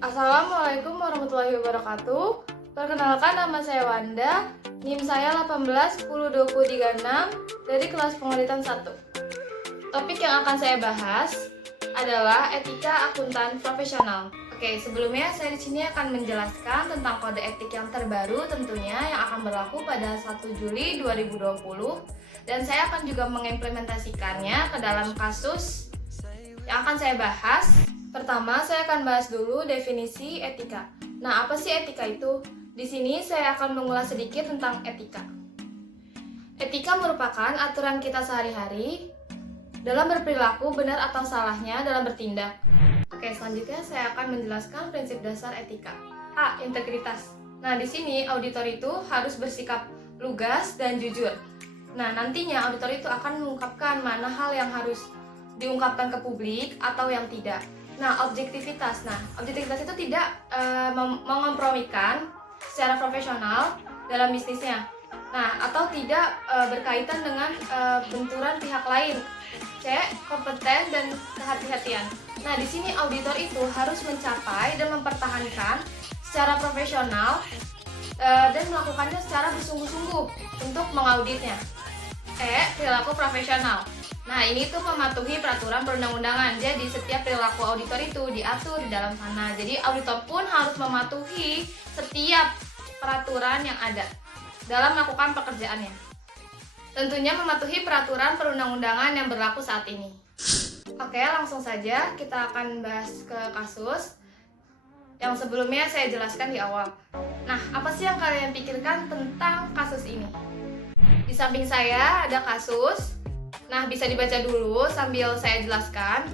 Assalamualaikum warahmatullahi wabarakatuh. Perkenalkan, nama saya Wanda. NIM saya 18102036 dari kelas pengauditan 1. Topik yang akan saya bahas adalah etika akuntan profesional. Oke, sebelumnya saya di sini akan menjelaskan tentang kode etik yang terbaru tentunya yang akan berlaku pada 1 Juli 2020, dan saya akan juga mengimplementasikannya ke dalam kasus yang akan saya bahas. Pertama, saya akan bahas dulu definisi etika. Nah, apa sih etika itu? Di sini saya akan mengulas sedikit tentang etika. Etika merupakan aturan kita sehari-hari dalam berperilaku, benar atau salahnya dalam bertindak. Oke, selanjutnya saya akan menjelaskan prinsip dasar etika. A. Integritas. Nah, di sini auditor itu harus bersikap lugas dan jujur. Nah, nantinya auditor itu akan mengungkapkan mana hal yang harus diungkapkan ke publik atau yang tidak. Nah, objektivitas. Nah, objektivitas itu tidak mengkompromikan secara profesional dalam bisnisnya. Nah, atau tidak berkaitan dengan benturan pihak lain. C. Kompeten dan kehati-hatian. Nah, di sini auditor itu harus mencapai dan mempertahankan secara profesional dan melakukannya secara bersungguh-sungguh untuk mengauditnya. E. Perilaku profesional. Nah, ini tuh mematuhi peraturan perundang-undangan. Jadi setiap perilaku auditor itu diatur di dalam sana. Jadi auditor pun harus mematuhi setiap peraturan yang ada dalam melakukan pekerjaannya. Tentunya mematuhi peraturan perundang-undangan yang berlaku saat ini. Oke, langsung saja kita akan bahas ke kasus yang sebelumnya saya jelaskan di awal. Nah, apa sih yang kalian pikirkan tentang kasus ini? Di samping saya ada kasus. Nah, bisa dibaca dulu sambil saya jelaskan.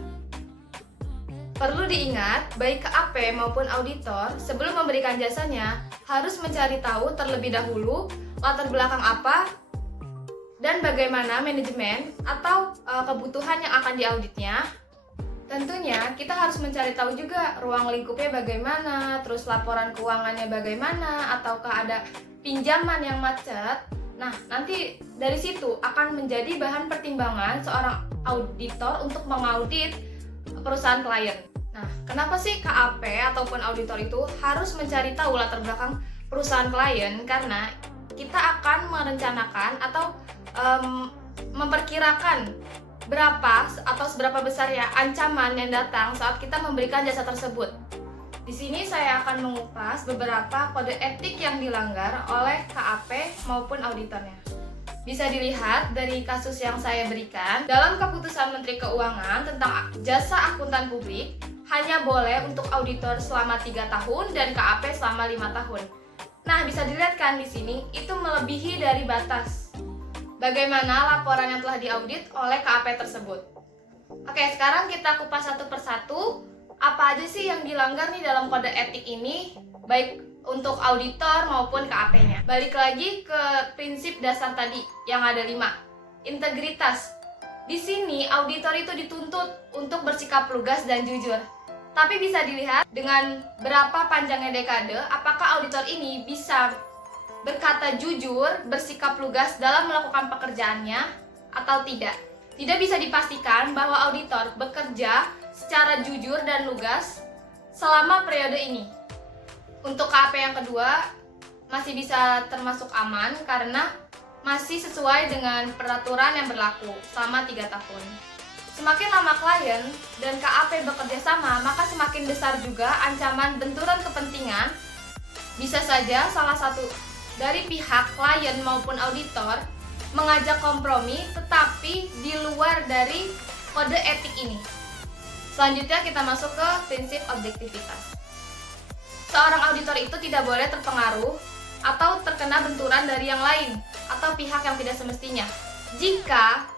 Perlu diingat, baik KAP maupun auditor sebelum memberikan jasanya harus mencari tahu terlebih dahulu latar belakang apa dan bagaimana manajemen atau kebutuhan yang akan diauditnya. Tentunya kita harus mencari tahu juga ruang lingkupnya bagaimana, terus laporan keuangannya bagaimana, ataukah ada pinjaman yang macet. Nah, nanti dari situ akan menjadi bahan pertimbangan seorang auditor untuk mengaudit perusahaan klien. Nah, kenapa sih KAP ataupun auditor itu harus mencari tahu latar belakang perusahaan klien? Karena kita akan merencanakan atau memperkirakan berapa atau seberapa besar ya ancaman yang datang saat kita memberikan jasa tersebut. Di sini saya akan mengupas beberapa kode etik yang dilanggar oleh KAP maupun auditornya. Bisa dilihat dari kasus yang saya berikan, dalam keputusan Menteri Keuangan tentang jasa akuntan publik, hanya boleh untuk auditor selama 3 tahun dan KAP selama 5 tahun. Nah, bisa dilihat kan di sini, itu melebihi dari batas. Bagaimana laporan yang telah diaudit oleh KAP tersebut? Oke, sekarang kita kupas satu persatu. Apa aja sih yang dilanggar nih dalam kode etik ini, baik untuk auditor maupun KAP-nya. Balik lagi ke prinsip dasar tadi yang ada 5. Integritas. Di sini auditor itu dituntut untuk bersikap lugas dan jujur. Tapi bisa dilihat dengan berapa panjangnya dekade, apakah auditor ini bisa berkata jujur, bersikap lugas dalam melakukan pekerjaannya atau tidak. Tidak bisa dipastikan bahwa auditor bekerja secara jujur dan lugas selama periode ini. Untuk KAP yang kedua masih bisa termasuk aman karena masih sesuai dengan peraturan yang berlaku selama 3 tahun. Semakin lama klien dan KAP bekerja sama, maka semakin besar juga ancaman benturan kepentingan. Bisa saja salah satu dari pihak klien maupun auditor mengajak kompromi tetapi di luar dari kode etik ini. Selanjutnya kita masuk ke prinsip objektivitas. Seorang auditor itu tidak boleh terpengaruh atau terkena benturan dari yang lain atau pihak yang tidak semestinya. Jika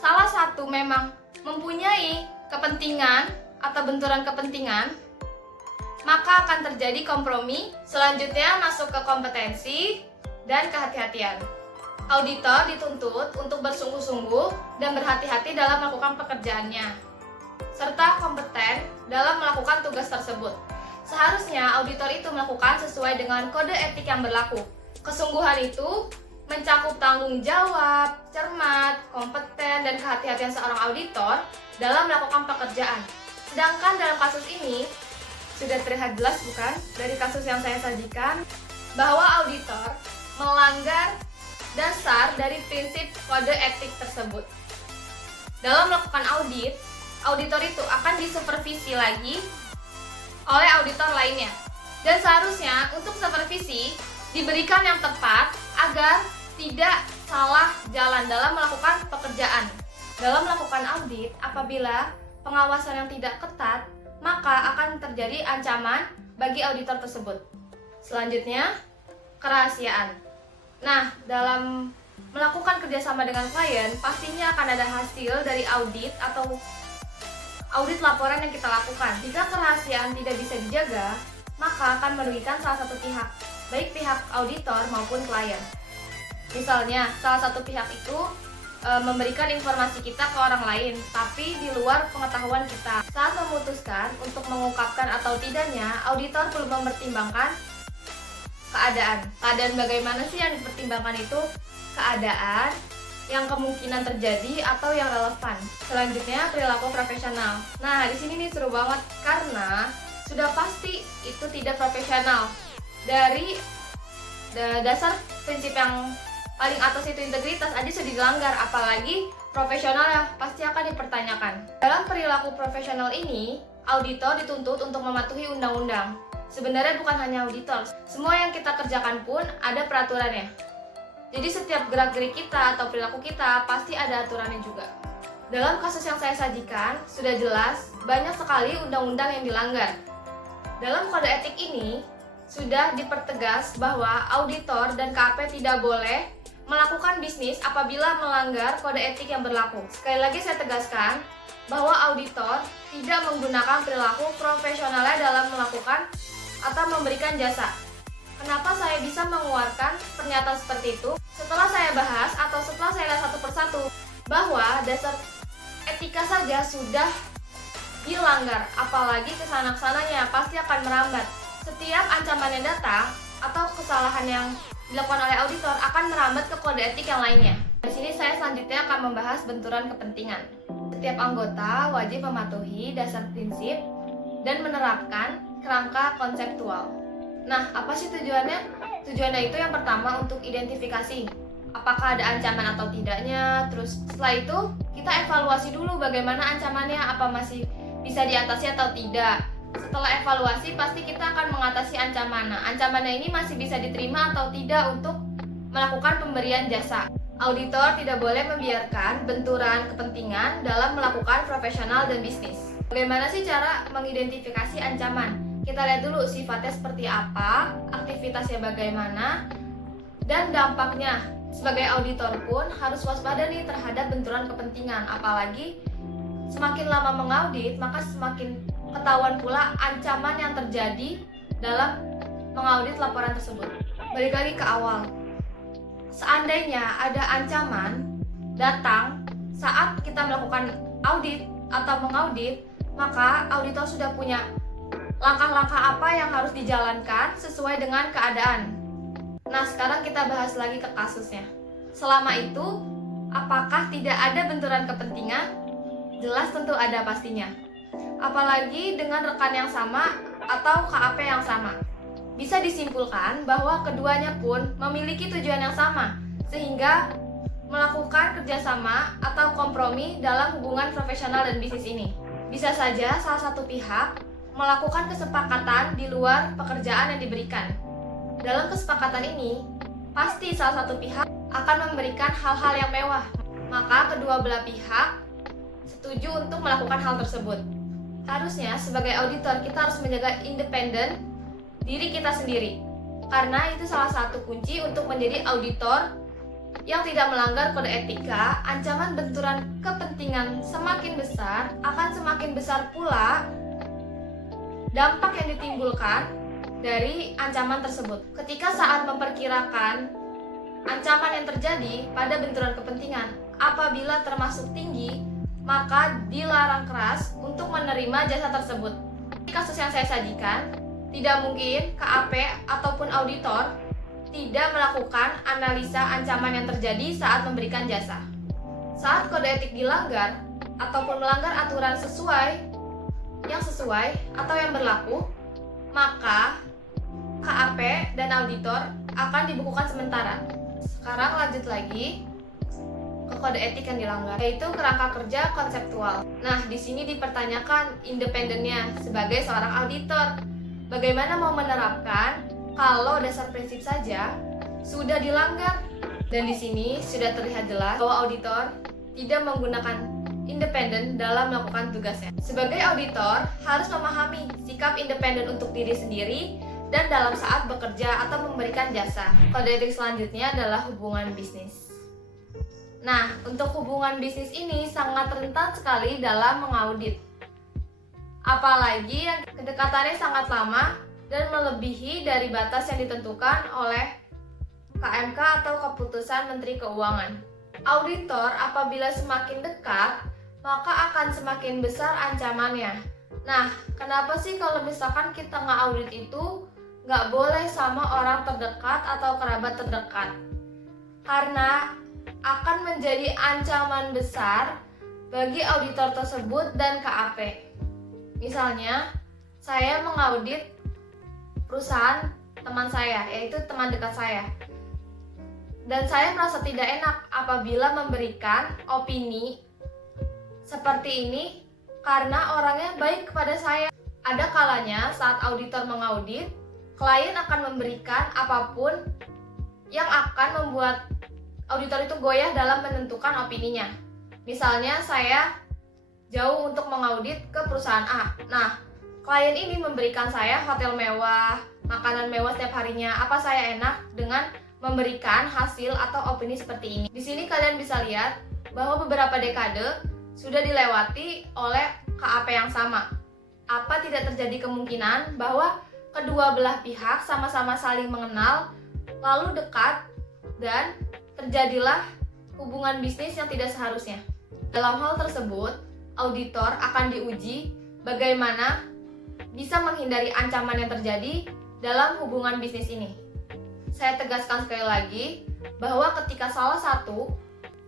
salah satu memang mempunyai kepentingan atau benturan kepentingan, maka akan terjadi kompromi. Selanjutnya masuk ke kompetensi dan kehati-hatian. Auditor dituntut untuk bersungguh-sungguh dan berhati-hati dalam melakukan pekerjaannya, serta kompeten dalam melakukan tugas tersebut. Seharusnya auditor itu melakukan sesuai dengan kode etik yang berlaku. Kesungguhan itu mencakup tanggung jawab, cermat, kompeten, dan kehati-hatian seorang auditor dalam melakukan pekerjaan. Sedangkan dalam kasus ini, Sudah terlihat jelas bukan dari kasus yang saya sajikan bahwa auditor melanggar dasar dari prinsip kode etik tersebut. Dalam melakukan audit, auditor itu akan disupervisi lagi oleh auditor lainnya. Dan seharusnya untuk supervisi diberikan yang tepat agar tidak salah jalan dalam melakukan pekerjaan. Dalam melakukan audit, apabila pengawasan yang tidak ketat, maka akan terjadi ancaman bagi auditor tersebut. Selanjutnya, kerahasiaan. Nah, dalam melakukan kerjasama dengan klien, pastinya akan ada hasil dari audit atau audit laporan yang kita lakukan. Jika kerahasiaan tidak bisa dijaga, maka akan merugikan salah satu pihak, baik pihak auditor maupun klien. Misalnya, salah satu pihak itu memberikan informasi kita ke orang lain, tapi di luar pengetahuan kita. Saat memutuskan untuk mengungkapkan atau tidaknya, auditor perlu mempertimbangkan keadaan. Keadaan bagaimana sih yang dipertimbangkan itu? Keadaan yang kemungkinan terjadi atau yang relevan. Selanjutnya, perilaku profesional. Nah, di sini nih seru banget karena sudah pasti itu tidak profesional. Dari dasar prinsip yang paling atas itu integritas aja sudah dilanggar, apalagi profesional ya pasti akan dipertanyakan. Dalam perilaku profesional ini, auditor dituntut untuk mematuhi undang-undang. Sebenarnya bukan hanya auditor, semua yang kita kerjakan pun ada peraturannya. Jadi setiap gerak-gerik kita atau perilaku kita pasti ada aturannya juga. Dalam kasus yang saya sajikan, sudah jelas banyak sekali undang-undang yang dilanggar. Dalam kode etik ini, sudah dipertegas bahwa auditor dan KAP tidak boleh melakukan bisnis apabila melanggar kode etik yang berlaku. Sekali lagi saya tegaskan bahwa auditor tidak menggunakan perilaku profesionalnya dalam melakukan atau memberikan jasa. Kenapa saya bisa mengeluarkan pernyataan seperti itu? Setelah saya bahas atau setelah saya lihat satu persatu bahwa dasar etika saja sudah dilanggar, apalagi kesana-kesananya pasti akan merambat. Setiap ancaman yang datang atau kesalahan yang dilakukan oleh auditor akan merambat ke kode etik yang lainnya. Di sini saya selanjutnya akan membahas benturan kepentingan. Setiap anggota wajib mematuhi dasar prinsip dan menerapkan kerangka konseptual. Nah, apa sih tujuannya? Tujuannya itu yang pertama untuk identifikasi apakah ada ancaman atau tidaknya. Terus setelah itu kita evaluasi dulu bagaimana ancamannya, apa masih bisa diatasi atau tidak. Setelah evaluasi pasti kita akan mengatasi ancaman. Nah, ancamannya ini masih bisa diterima atau tidak untuk melakukan pemberian jasa. Auditor tidak boleh membiarkan benturan kepentingan dalam melakukan profesional dan bisnis. Bagaimana sih cara mengidentifikasi ancaman? Kita lihat dulu sifatnya seperti apa, aktivitasnya bagaimana, dan dampaknya. Sebagai auditor pun harus waspada nih terhadap benturan kepentingan. Apalagi semakin lama mengaudit, maka semakin ketahuan pula ancaman yang terjadi dalam mengaudit laporan tersebut. Balik lagi ke awal. Seandainya ada ancaman datang saat kita melakukan audit atau mengaudit, maka auditor sudah punya langkah-langkah apa yang harus dijalankan sesuai dengan keadaan. Nah, sekarang kita bahas lagi ke kasusnya. Selama itu, apakah tidak ada benturan kepentingan? Jelas tentu ada pastinya. Apalagi dengan rekan yang sama atau KAP yang sama. Bisa disimpulkan bahwa keduanya pun memiliki tujuan yang sama, sehingga melakukan kerjasama atau kompromi dalam hubungan profesional dan bisnis ini. Bisa saja salah satu pihak melakukan kesepakatan di luar pekerjaan yang diberikan. Dalam kesepakatan ini, pasti salah satu pihak akan memberikan hal-hal yang mewah, maka kedua belah pihak setuju untuk melakukan hal tersebut. Harusnya sebagai auditor kita harus menjaga independen diri kita sendiri, karena itu salah satu kunci untuk menjadi auditor yang tidak melanggar kode etika. Ancaman benturan kepentingan semakin besar, akan semakin besar pula dampak yang ditimbulkan dari ancaman tersebut. Ketika saat memperkirakan ancaman yang terjadi pada benturan kepentingan, apabila termasuk tinggi, maka dilarang keras untuk menerima jasa tersebut. Di kasus yang saya sajikan, tidak mungkin KAP ataupun auditor tidak melakukan analisa ancaman yang terjadi saat memberikan jasa. Saat kode etik dilanggar ataupun melanggar aturan sesuai atau yang berlaku, maka KAP dan auditor akan dibukukan sementara. Sekarang lanjut lagi ke kode etik yang dilanggar, yaitu kerangka kerja konseptual. Nah, di sini dipertanyakan independennya sebagai seorang auditor. Bagaimana mau menerapkan kalau dasar prinsip saja sudah dilanggar? Dan di sini sudah terlihat jelas bahwa auditor tidak menggunakan independen dalam melakukan tugasnya. Sebagai auditor harus memahami sikap independen untuk diri sendiri dan dalam saat bekerja atau memberikan jasa. Kode etik selanjutnya adalah hubungan bisnis. Nah, untuk hubungan bisnis ini sangat rentan sekali dalam mengaudit. Apalagi yang kedekatannya sangat lama dan melebihi dari batas yang ditentukan oleh KMK atau Keputusan Menteri Keuangan. Auditor apabila semakin dekat, maka akan semakin besar ancamannya. Nah, kenapa sih kalau misalkan kita nge-audit itu nggak boleh sama orang terdekat atau kerabat terdekat? Karena akan menjadi ancaman besar bagi auditor tersebut dan KAP. Misalnya, saya mengaudit perusahaan teman saya, yaitu teman dekat saya. Dan saya merasa tidak enak apabila memberikan opini seperti ini karena orangnya baik kepada saya. Ada kalanya saat auditor mengaudit, klien akan memberikan apapun yang akan membuat auditor itu goyah dalam menentukan opininya. Misalnya saya jauh untuk mengaudit ke perusahaan A. Nah, klien ini memberikan saya hotel mewah, makanan mewah setiap harinya. Apa saya enak dengan memberikan hasil atau opini seperti ini? Di sini kalian bisa lihat bahwa beberapa dekade sudah dilewati oleh KAP yang sama. Apa tidak terjadi kemungkinan bahwa kedua belah pihak sama-sama saling mengenal, lalu dekat, dan terjadilah hubungan bisnis yang tidak seharusnya? Dalam hal tersebut, auditor akan diuji bagaimana bisa menghindari ancaman yang terjadi dalam hubungan bisnis ini. Saya tegaskan sekali lagi bahwa ketika salah satu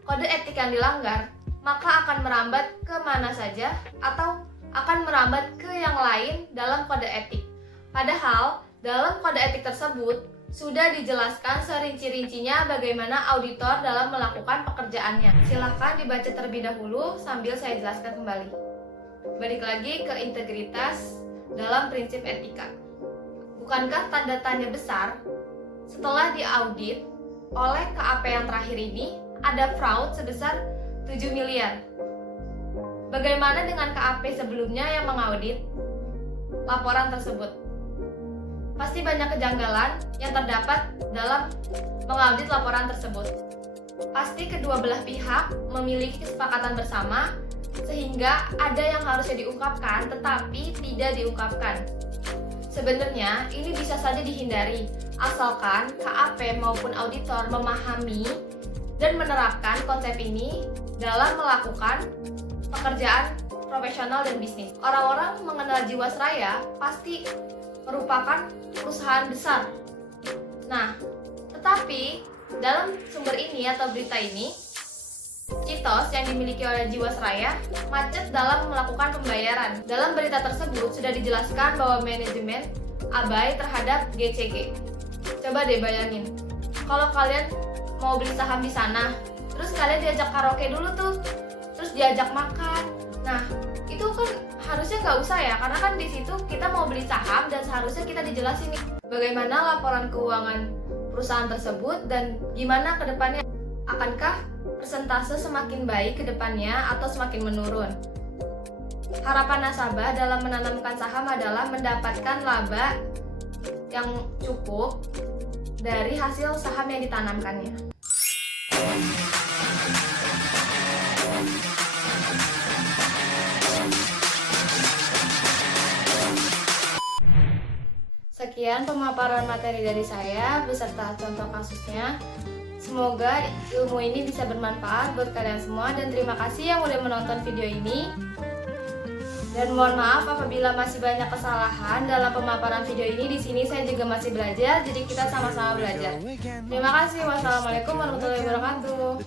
kode etik yang dilanggar, maka akan merambat ke mana saja atau akan merambat ke yang lain dalam kode etik. Padahal dalam kode etik tersebut sudah dijelaskan serinci-rincinya bagaimana auditor dalam melakukan pekerjaannya. Silahkan dibaca terlebih dahulu sambil saya jelaskan kembali. Balik lagi ke integritas dalam prinsip etika. Bukankah tanda tanya besar setelah diaudit oleh KAP yang terakhir ini ada fraud sebesar 7 miliar? Bagaimana dengan KAP sebelumnya yang mengaudit laporan tersebut? Pasti banyak kejanggalan yang terdapat dalam mengaudit laporan tersebut. Pasti kedua belah pihak memiliki kesepakatan bersama sehingga ada yang harusnya diungkapkan tetapi tidak diungkapkan. Sebenarnya ini bisa saja dihindari asalkan KAP maupun auditor memahami dan menerapkan konsep ini dalam melakukan pekerjaan profesional dan bisnis. Orang-orang mengenal Jiwasraya pasti merupakan perusahaan besar. Nah, tetapi dalam sumber ini atau berita ini, Citos yang dimiliki oleh Jiwasraya macet dalam melakukan pembayaran. Dalam berita tersebut sudah dijelaskan bahwa manajemen abai terhadap GCG. Coba deh bayangin, kalau kalian mau beli saham di sana, terus kalian diajak karaoke dulu tuh, terus diajak makan. Nah, itu kan harusnya nggak usah ya, karena kan di situ kita mau beli saham dan seharusnya kita dijelasin nih bagaimana laporan keuangan perusahaan tersebut dan gimana ke depannya. Akankah persentase semakin baik ke depannya atau semakin menurun? Harapan nasabah dalam menanamkan saham adalah mendapatkan laba yang cukup dari hasil saham yang ditanamkannya. Sekian pemaparan materi dari saya beserta contoh kasusnya. Semoga ilmu ini bisa bermanfaat buat kalian semua dan terima kasih yang udah menonton video ini. Dan mohon maaf apabila masih banyak kesalahan dalam pemaparan video ini. Di sini saya juga masih belajar, jadi kita sama-sama belajar. Terima kasih. Wassalamualaikum warahmatullahi wabarakatuh.